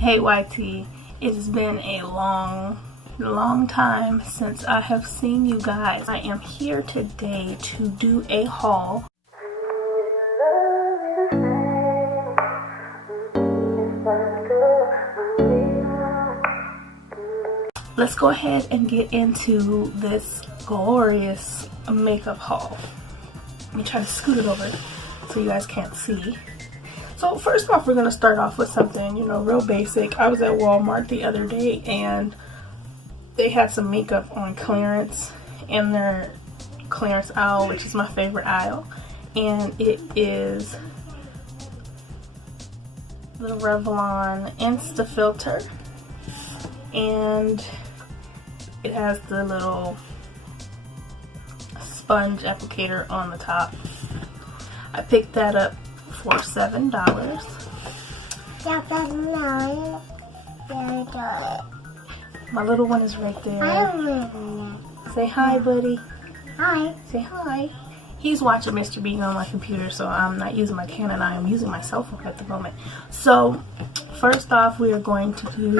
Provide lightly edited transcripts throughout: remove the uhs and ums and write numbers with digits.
Hey YT, it has been a long time since I have seen you guys. I am here today to do a haul. Let's go ahead and get into this glorious makeup haul. Let me try to scoot it over so you guys can't see. So first off, we're gonna start off with something, you know, real basic. I was at Walmart the other day and they had some makeup on clearance in their clearance aisle, which is my favorite aisle. And it is the Revlon Insta Filter. And it has the little sponge applicator on the top. I picked that up for $7. My little one is right there. Say hi, buddy. Hi. Say hi. He's watching Mr. Bean on my computer, so I'm not using my Canon. I am using my cell phone at the moment. So, first off, we are going to do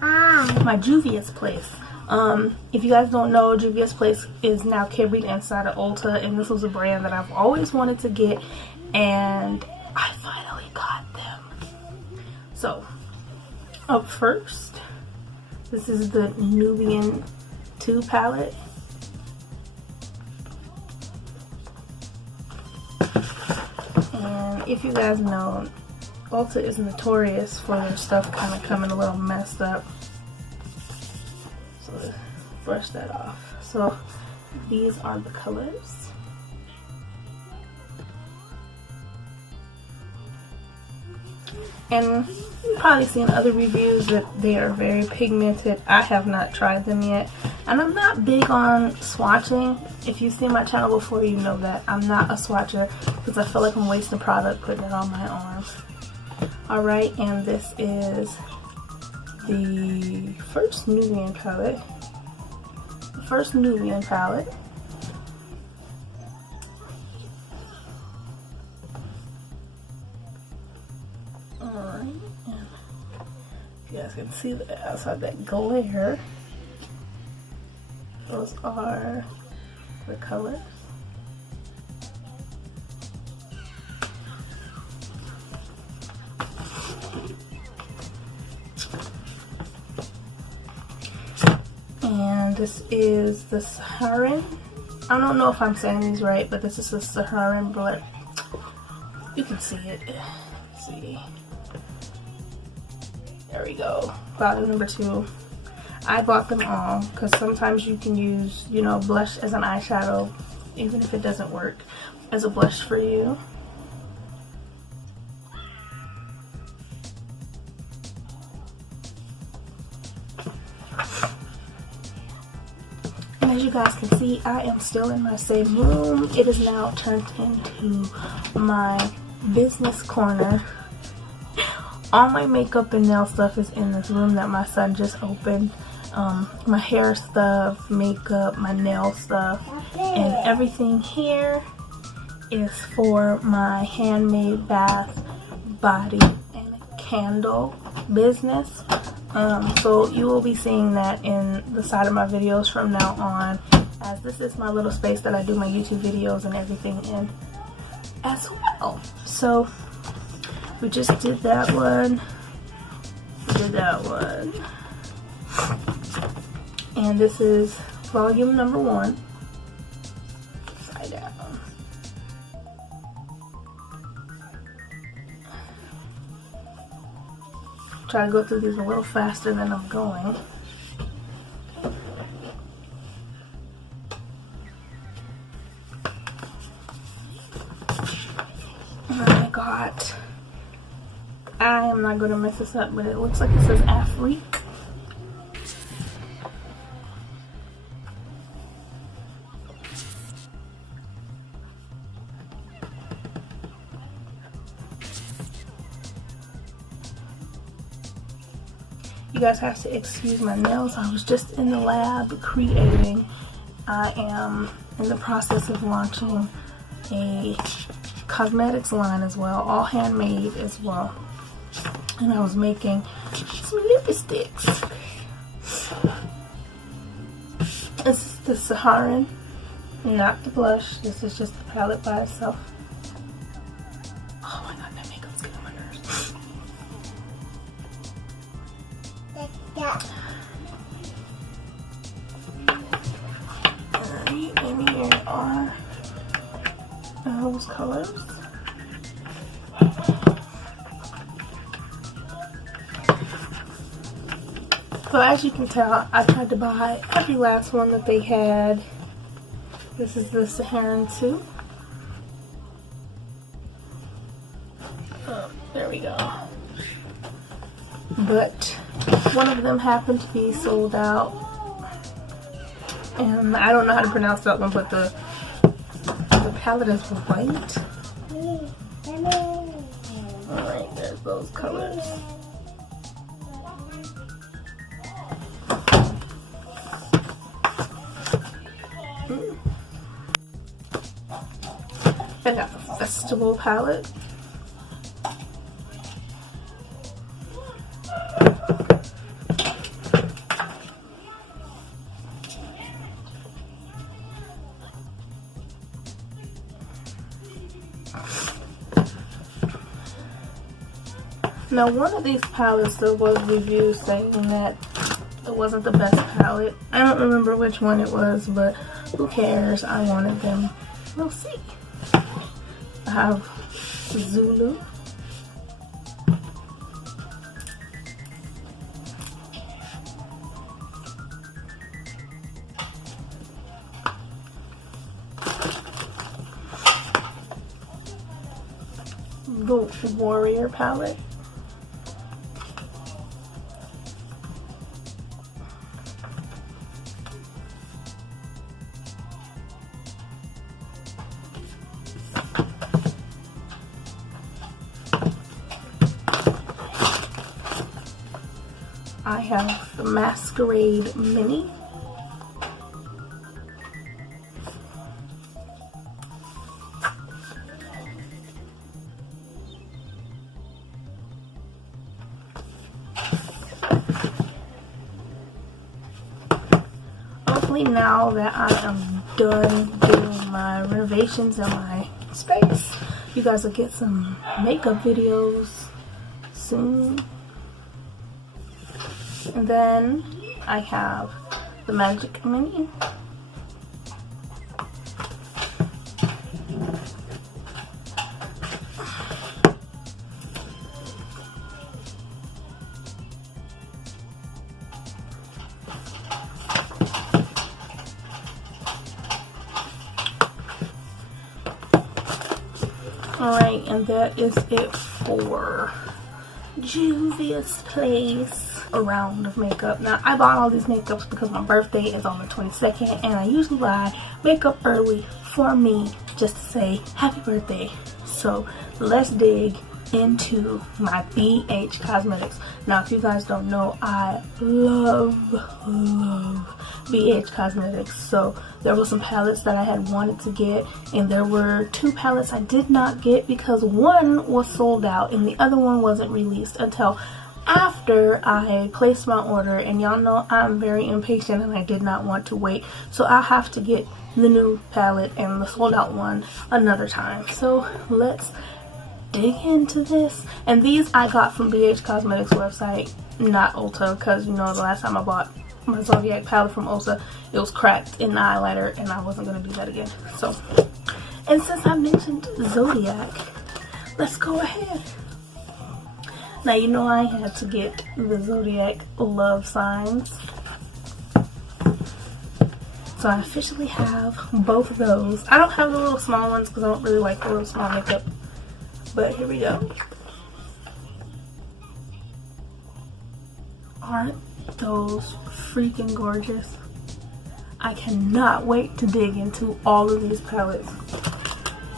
my Juvia's place. If you guys don't know, Juvia's place is now carried inside of Ulta, and this was a brand that I've always wanted to get, and I finally got them. So, up first, this is the Nubian 2 palette. And if you guys know, Ulta is notorious for their stuff kind of coming a little messed up. So let's brush that off. So these are the colors. And you've probably seen other reviews that they are very pigmented. I have not tried them yet. And I'm not big on swatching. If you've seen my channel before, you know that I'm not a swatcher because I feel like I'm wasting product putting it on my arms. Alright, and this is the first Nubian palette. The first Nubian palette. Alright, and you guys can see that outside that glare. Those are the colors. And this is the Saharan. I don't know if I'm saying these right, but this is the Saharan blur. You can see it. Let's see. There we go. Bottle number 2. I bought them all because sometimes you can use, you know, blush as an eyeshadow, even if it doesn't work as a blush for you. And as you guys can see, I am still in my same room. It is now turned into my business corner. All my makeup and nail stuff is in this room that my son just opened. My hair stuff, makeup, my nail stuff, and everything here is for my handmade bath, body, and candle business. So you will be seeing that in the side of my videos from now on, as this is my little space that I do my YouTube videos and everything in as well. So we just did that one. We did that one. And this is volume number 1. Upside down. Try to go through these a little faster than I'm going. I got, I am not going to mess this up, but it looks like it says Afrique. You guys have to excuse my nails. I was just in the lab creating. I am in the process of launching a cosmetics line as well, all handmade as well. and I was making some lipsticks. This is the Saharan, not the blush. This is just the palette by itself. Oh my god, that makeup's getting on my nerves. Alright, and here are those colors. So as you can tell, I tried to buy every last one that they had. This is the Saharan 2. Oh, there we go. But one of them happened to be sold out. And I don't know how to pronounce that one, but the palette is white. Alright, there's those colors. I got the Festival palette. Now, one of these palettes, there was reviews saying that it wasn't the best palette. I don't remember which one it was, but who cares? I wanted them. We'll see. I have Zulu. The Warrior palette. I have the Masquerade Mini. Hopefully now that I am done doing my renovations in my space, you guys will get some makeup videos soon. And then I have the Magic Mini. Alright, and that is it for Juvia's Place. A round of makeup. Now, I bought all these makeups because my birthday is on the 22nd, and I usually buy makeup early for me just to say happy birthday. So let's dig into my BH Cosmetics. Now, if you guys don't know, I love BH Cosmetics. So there were some palettes that I had wanted to get, and there were 2 palettes I did not get because one was sold out and the other one wasn't released until after I placed my order. And y'all know I'm very impatient and I did not want to wait, so I'll have to get the new palette and the sold out one another time. So let's dig into this. And these I got from BH Cosmetics website, not Ulta, because you know the last time I bought my Zodiac palette from Ulta, it was cracked in the highlighter and I wasn't going to do that again. So, and since I mentioned Zodiac, let's go ahead. Now, you know I had to get the Zodiac love signs. So I officially have both of those. I don't have the little small ones because I don't really like the little small makeup. But here we go. Aren't those freaking gorgeous? I cannot wait to dig into all of these palettes.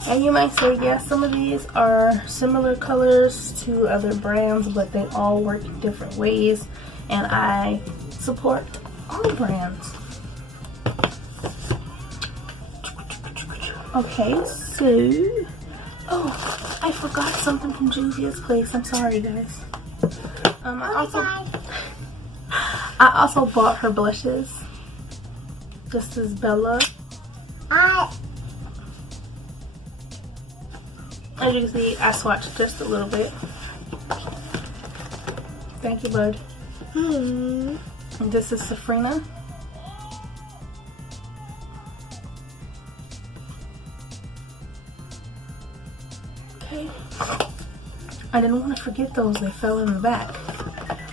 And you might say, yes, some of these are similar colors to other brands, but they all work in different ways, and I support all brands. Okay, so, oh, I forgot something from Juvia's Place. I'm sorry, guys. I also bought her blushes. This is Bella. As you can see, I swatched just a little bit. Thank you, bud. And this is Safrina. Okay. I didn't want to forget those. They fell in the back.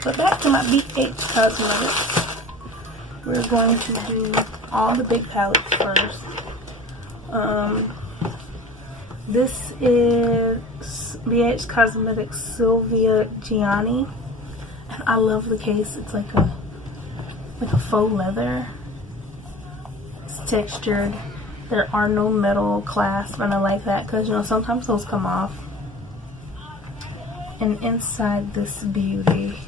But back to my BH Cosmetics. We're going to do all the big palettes first. This is BH Cosmetics Sylvia Gianni. And I love the case. It's like a faux leather. It's textured. There are no metal clasps, and I like that because, you know, sometimes those come off. And inside this beauty,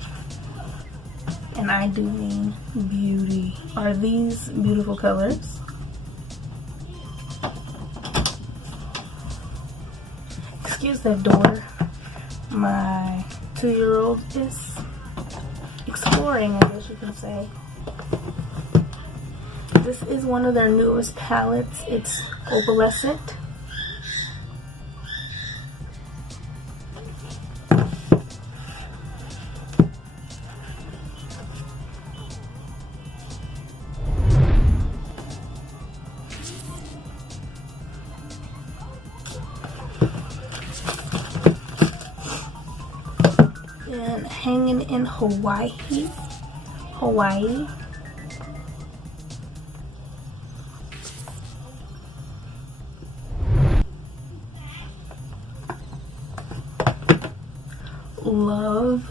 and I do mean beauty, are these beautiful colors. Excuse the door. My 2-year-old is exploring, I guess you can say. This is one of their newest palettes. It's opalescent. And hanging in Hawaii. Love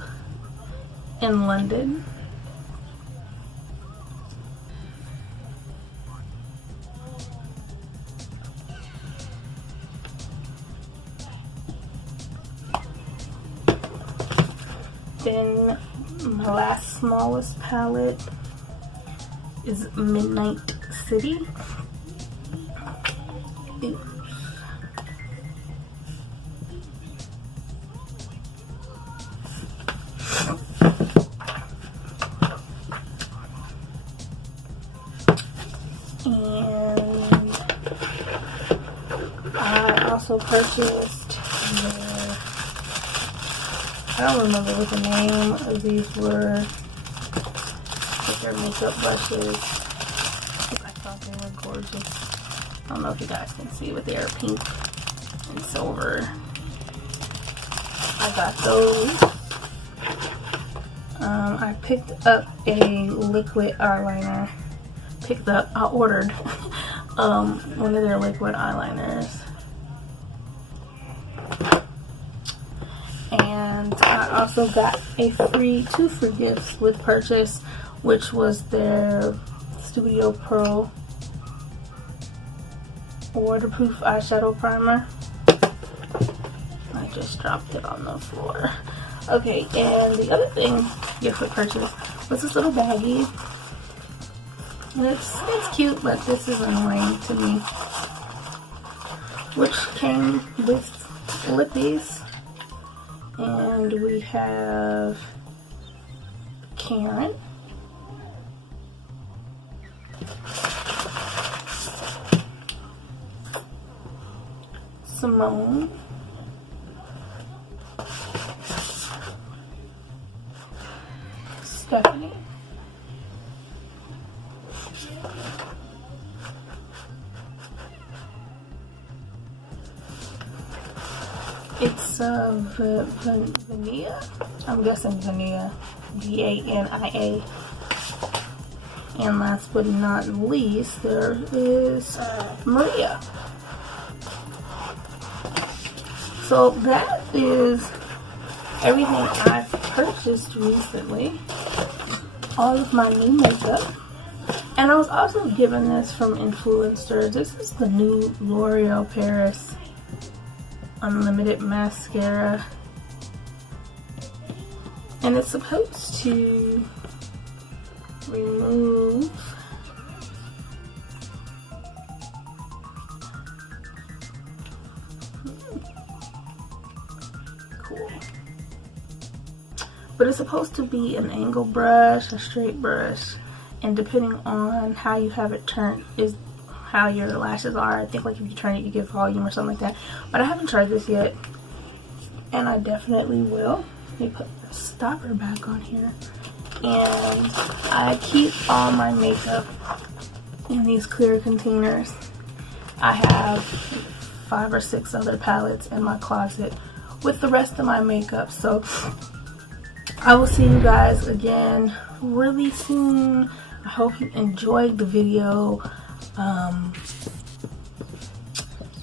in London. Then my last smallest palette is Midnight City. Oops. And I also purchased I don't remember what the name of these were. But they're makeup brushes. I thought they were gorgeous. I don't know if you guys can see, but they are pink and silver. I got those. I picked up a liquid eyeliner. I ordered one of their liquid eyeliners. And I also got two free gifts with purchase, which was their Studio Pro waterproof eyeshadow primer. I just dropped it on the floor. Okay, and the other thing gift with purchase was this little baggie. And it's cute, but this is annoying to me. Which came with lippies. And we have Karen, Simone, Stephanie, it's Vania. I'm guessing Vania. Vania. And last but not least, there is Maria. So that is everything I've purchased recently. All of my new makeup. And I was also given this from influencers. This is the new L'Oreal Paris Unlimited Mascara. And it's supposed to remove cool. but it's supposed to be an angle brush, a straight brush, and depending on how you have it turned is how your lashes are. I think like if you turn it you get volume or something like that, but I haven't tried this yet and I definitely will. Let me put the stopper back on here. And I keep all my makeup in these clear containers. I have 5 or 6 other palettes in my closet with the rest of my makeup, so I will see you guys again really soon. I hope you enjoyed the video.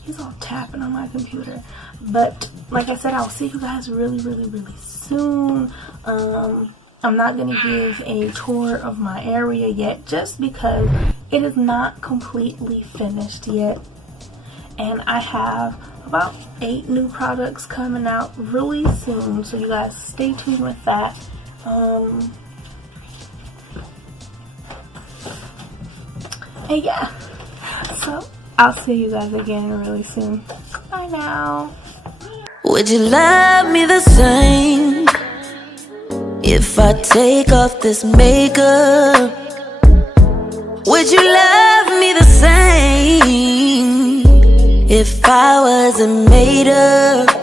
He's all tapping on my computer, but like I said, I'll see you guys really soon. I'm not going to give a tour of my area yet just because it is not completely finished yet, and I have about 8 new products coming out really soon, so you guys stay tuned with that. And yeah, so I'll see you guys again really soon. Bye now. Would you love me the same if I take off this makeup? Would you love me the same if I wasn't made up?